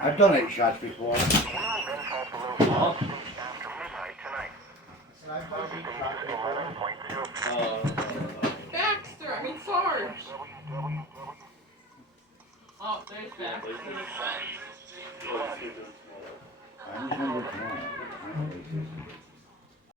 I've done 8 shots before. Oh. Baxter, I mean Sarge. Oh, there's Baxter. I'm just gonna go tomorrow.